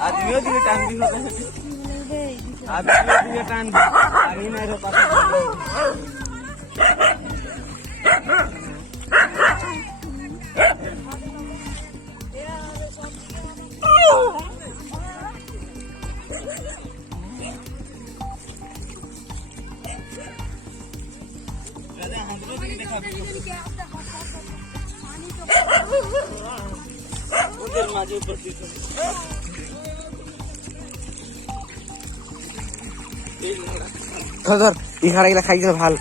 আমিও দিকে টানবি আমিও দিকে টানবি আমি না রে পাতা ওদের মাঝে উপস্থিত ধর ধর ইহারা গেলে খাই ভাল